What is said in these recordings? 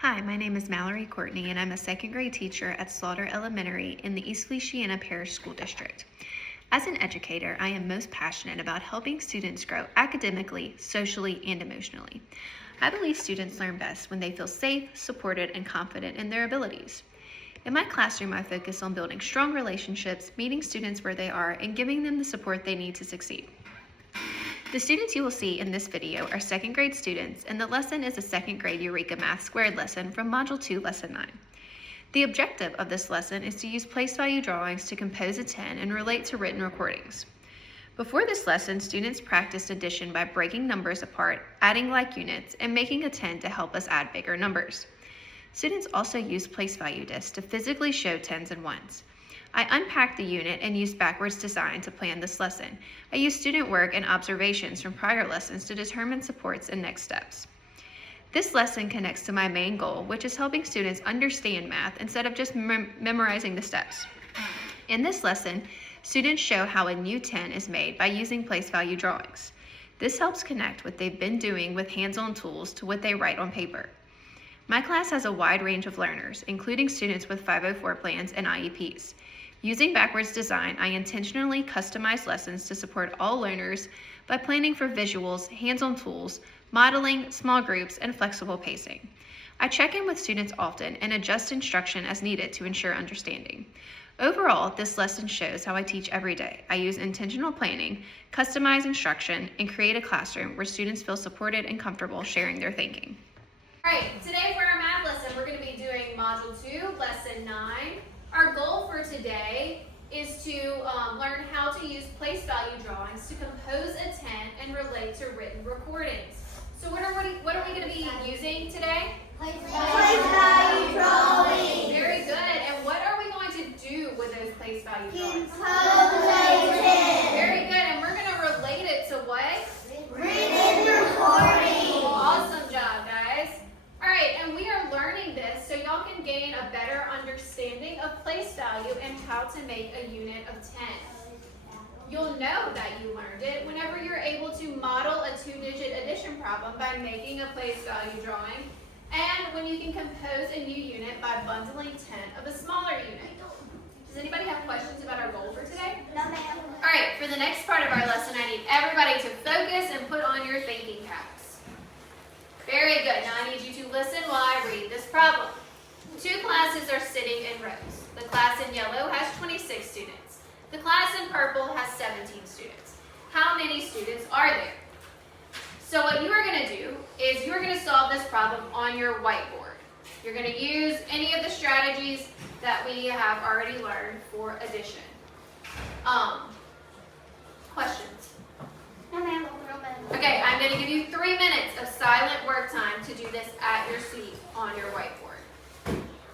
Hi, my name is M.Courtney, and I'm a second grade teacher at Slaughter Elementary in the East Feliciana Parish School District. As an educator, I am most passionate about helping students grow academically, socially, and emotionally. I believe students learn best when they feel safe, supported, and confident in their abilities. In my classroom, I focus on building strong relationships, meeting students where they are, and giving them the support they need to succeed. The students you will see in this video are second grade students, and the lesson is a second grade Eureka Math Squared lesson from Module 2, Lesson 9. The objective of this lesson is to use place value drawings to compose a 10 and relate to written recordings. Before this lesson, students practiced addition by breaking numbers apart, adding like units, and making a 10 to help us add bigger numbers. Students also used place value discs to physically show 10s and 1s. I unpacked the unit and used backwards design to plan this lesson. I used student work and observations from prior lessons to determine supports and next steps. This lesson connects to my main goal, which is helping students understand math instead of just memorizing the steps. In this lesson, students show how a new 10 is made by using place value drawings. This helps connect what they've been doing with hands-on tools to what they write on paper. My class has a wide range of learners, including students with 504 plans and IEPs. Using backwards design, I intentionally customize lessons to support all learners by planning for visuals, hands-on tools, modeling, small groups, and flexible pacing. I check in with students often and adjust instruction as needed to ensure understanding. Overall, this lesson shows how I teach every day. I use intentional planning, customize instruction, and create a classroom where students feel supported and comfortable sharing their thinking. All right, today for our math lesson, we're going to be doing Module 2, Lesson 9. Our goal for today is to learn how to use place value drawings to compose a 10 and relate to written recordings. So what are we going to be using today? Place value drawings. Very good. And what are we going to do with those place value drawings? Compose a 10. Very good. And we're going to relate it to what? Written recording. Awesome job, guys. All right, and we are learning this so y'all can gain a better understanding of place value and how to make a unit of 10. You'll know that you learned it whenever you're able to model a 2-digit addition problem by making a place value drawing, and when you can compose a new unit by bundling 10 of a smaller unit. Does anybody have questions about our goal for today? No, ma'am. All right, for the next part of our lesson, I need everybody to focus and put on your thinking caps. Very good. Now I need you to listen while I read this problem. 2 classes are sitting in rows. The class in yellow has 26 students. The class in purple has 17 students. How many students are there? So what you are going to do is you're going to solve this problem on your whiteboard. You're going to use any of the strategies that we have already learned for addition. Questions? No, ma'am. Okay, I'm going to give you 3 minutes of silent work time to do this at your seat on your whiteboard.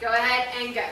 Go ahead and go.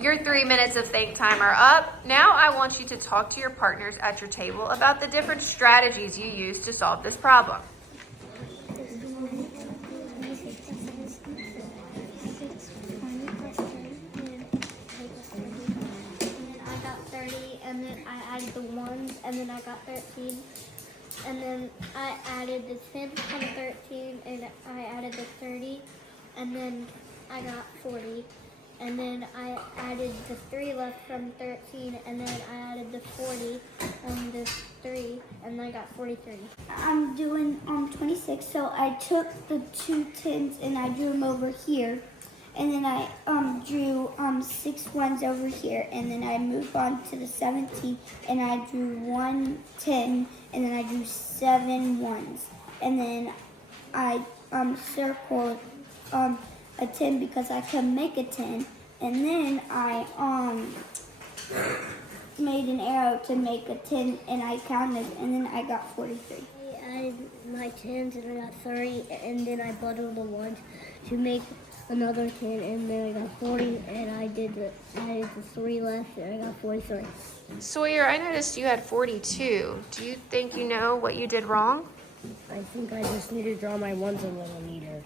Your 3 minutes of think time are up. Now I want you to talk to your partners at your table about the different strategies you use to solve this problem. I got 30, and then I added the 1s, and then I got 13. And then I added the 10 from 13, and I added the 30, and then I got 40. And then I added the 3 left from 13, and then I added the 40 and the 3, and then I got 43. I'm doing 26, so I took the 2 10s and I drew them over here. and then I drew 6 ones over here, and then I moved on to the 17, and I drew 1 10, and then I drew 7 ones, and then I circled a 10 because I could make a 10, and then I made an arrow to make a 10, and I counted, and then I got 43. I added my 10s and I got 30, and then I bundled the ones to make another 10, and then I got 40, and I added the 3 left, and I got 43. Sawyer, I noticed you had 42. Do you think you know what you did wrong? I think I just need to draw my ones a little neater.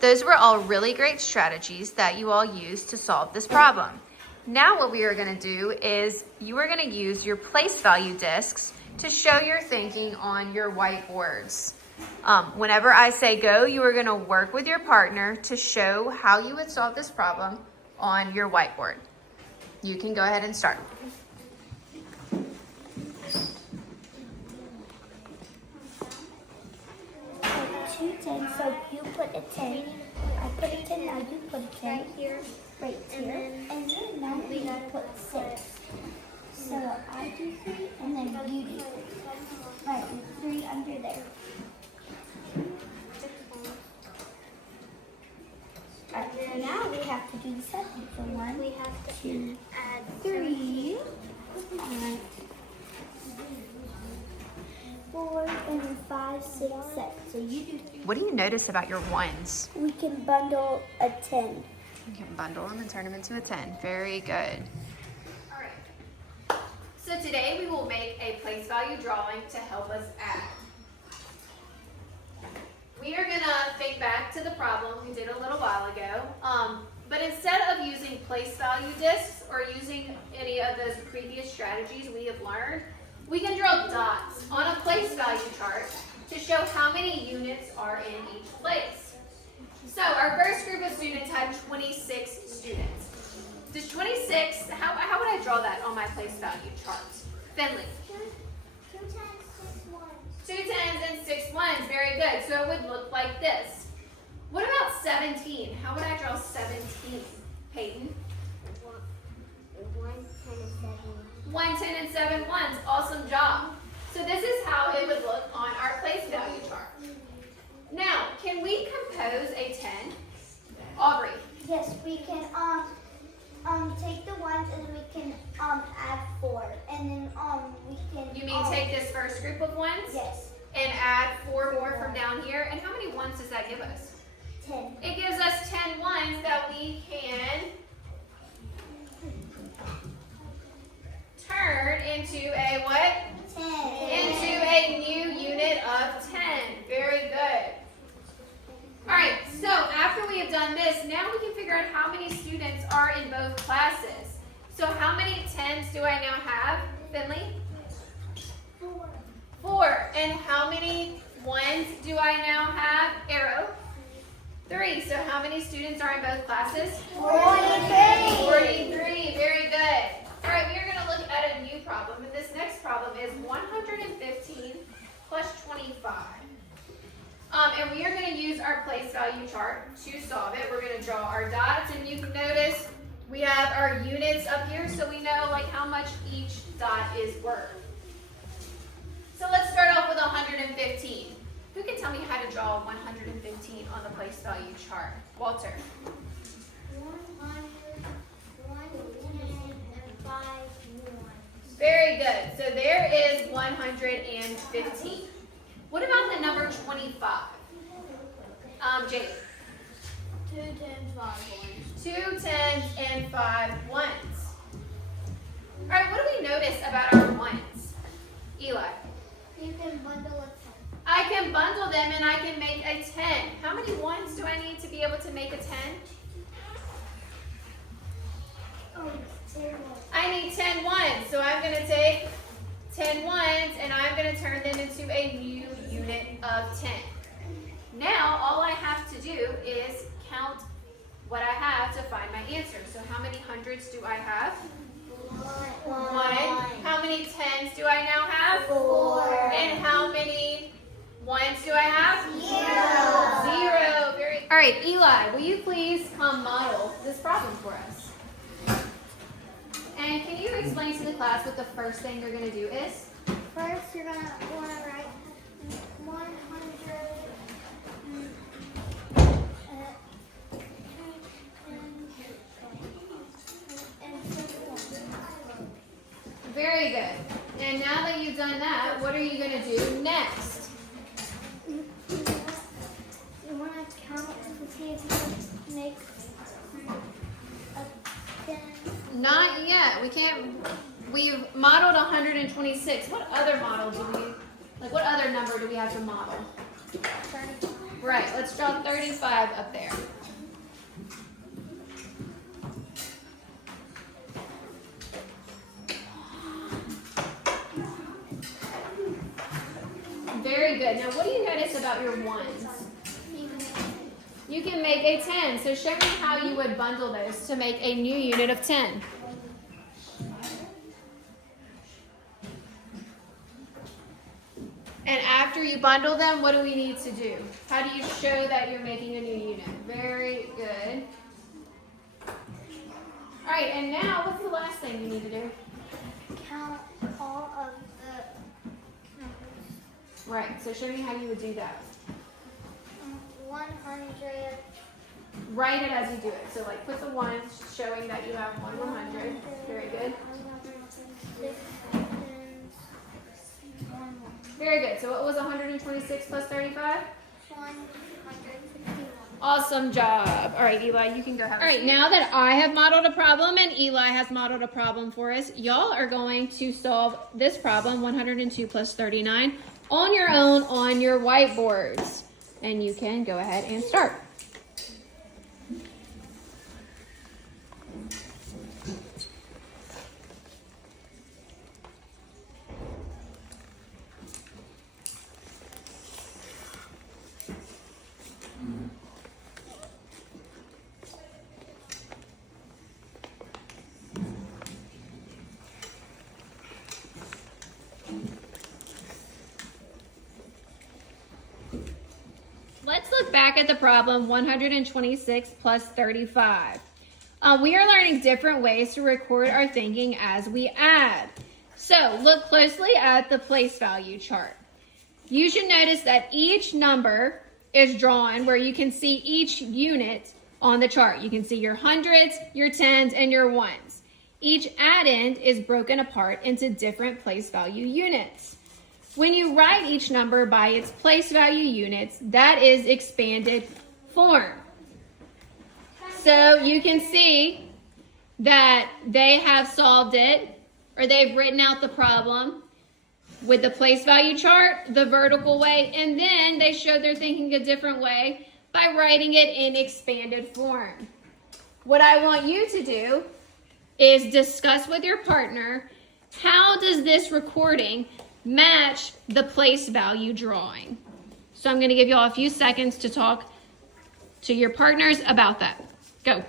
Those were all really great strategies that you all used to solve this problem. Now what we are going to do is you are going to use your place value discs to show your thinking on your whiteboards. Whenever I say go, you are going to work with your partner to show how you would solve this problem on your whiteboard. You can go ahead and start. Two 10, so you put a 10. I put a 10, now you put a 10. Right here. Right here. And then now we gotta put 6. So I do 3, and then you do 3. Right, and 3 under there. Alright, so now we have to do the second. So 1, We have to 2, add 3, 4, and then 5, 6, 7. So you do 3. What do you notice about your ones? We can bundle a 10. You can bundle them and turn them into a 10. Very good. All right. So today we will make a place value drawing to help us add. We are gonna think back to the problem we did a little while ago, but instead of using place value discs or using any of those previous strategies we have learned, we can draw dots on a place value chart to show how many units are in each place. So our first group of students had 26 students. Does 26, how would I draw that on my place value chart? Finley. 2 10s and 6 1s, very good. So it would look like this. What about 17? How would I draw 17? Peyton? 1 10 and 7 1s, awesome job. So this is how it would look on our place value chart. Now, can we compose a 10? Aubrey. Yes, we can take the ones and we can add 4, and then we can. You mean take this first group of ones? Yes. And add 4 more from down here. And how many ones does that give us? 10. It gives us 10 ones that we can turn into a what? 10. Into a new unit of 10. Very good. All right, so after we have done this, now we can figure out how many students are in both classes. So how many 10s do I now have, Finley? 4. And how many 1s do I now have, Arrow? 3. So how many students are in both classes? 43. 43, very good. All right, we are going to look at a new problem, and this next problem is 115 plus 25. And we are going to use our place value chart to solve it. We're going to draw our dots, and you can notice we have our units up here, so we know like how much each dot is worth. So let's start off with 115. Who can tell me how to draw 115 on the place value chart? Walter. 5. Very good. So there is 115. What about the number 25? Jake. 2 10s, 5 1s. 2 10s and 5 1s. All right, what do we notice about our 1s? Eli. You can bundle a 10. I can bundle them and I can make a 10. How many 1s do I need to be able to make a 10? Oh, 10. I need 10 1s. So I'm going to take 10 1s and I'm going to turn them into a new unit of 10. Now, all I have to do is count what I have to find my answer. So how many hundreds do I have? 1. How many 10s do I now have? 4. And how many 1s do I have? 0. Very. All All right, Eli, will you please come model this problem for us? And can you explain to the class what the first thing you're going to do is? First, you're going to want to write 100 Very good. And now that you've done that, what are you going to do next? You want to count to see if you can make a 10. Not yet. We can't. We've modeled 126. What other model do we, what other number do we have to model? 35. Right, let's draw 35 up there. Very good. Now, what do you notice about your ones? You can make a 10. So show me how you would bundle those to make a new unit of 10. And after you bundle them, what do we need to do? How do you show that you're making a new unit? Very good. All right, and now what's the last thing you need to do? Count all of the numbers. Right, so show me how you would do that. 100. Write it as you do it. So like put the ones showing that you have 100. Very good. Very good. So what was 126 plus 35? 161. Awesome job. All right, Eli, you can go have a seat. All right, now that I have modeled a problem and Eli has modeled a problem for us, y'all are going to solve this problem, 102 plus 39, on your own on your whiteboards. And you can go ahead and start. Let's look back at the problem 126 plus 35. We are learning different ways to record our thinking as we add. So look closely at the place value chart. You should notice that each number is drawn where you can see each unit on the chart. You can see your hundreds, your tens, and your ones. Each addend is broken apart into different place value units. When you write each number by its place value units, that is expanded form. So you can see that they have solved it, or they've written out the problem with the place value chart, the vertical way, and then they showed their thinking a different way by writing it in expanded form. What I want you to do is discuss with your partner, how does this recording match the place value drawing? So I'm going to give you all a few seconds to talk to your partners about that. Go.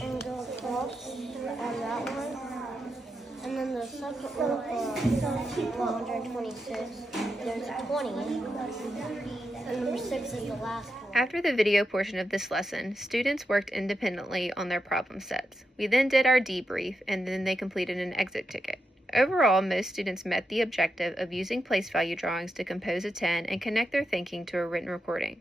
And go across on that one. And then the second one, 126, there's a 20. And number 6 is the last one. After the video portion of this lesson, students worked independently on their problem sets. We then did our debrief, and then they completed an exit ticket. Overall, most students met the objective of using place value drawings to compose a 10 and connect their thinking to a written recording.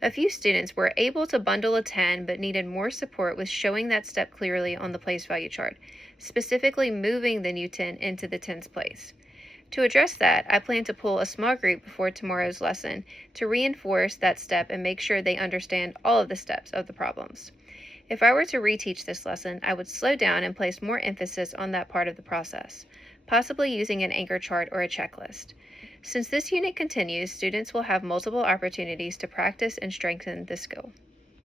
A few students were able to bundle a 10 but needed more support with showing that step clearly on the place value chart, specifically moving the new 10 into the tens place. To address that, I plan to pull a small group before tomorrow's lesson to reinforce that step and make sure they understand all of the steps of the problems. If I were to reteach this lesson, I would slow down and place more emphasis on that part of the process, possibly using an anchor chart or a checklist. Since this unit continues, students will have multiple opportunities to practice and strengthen this skill.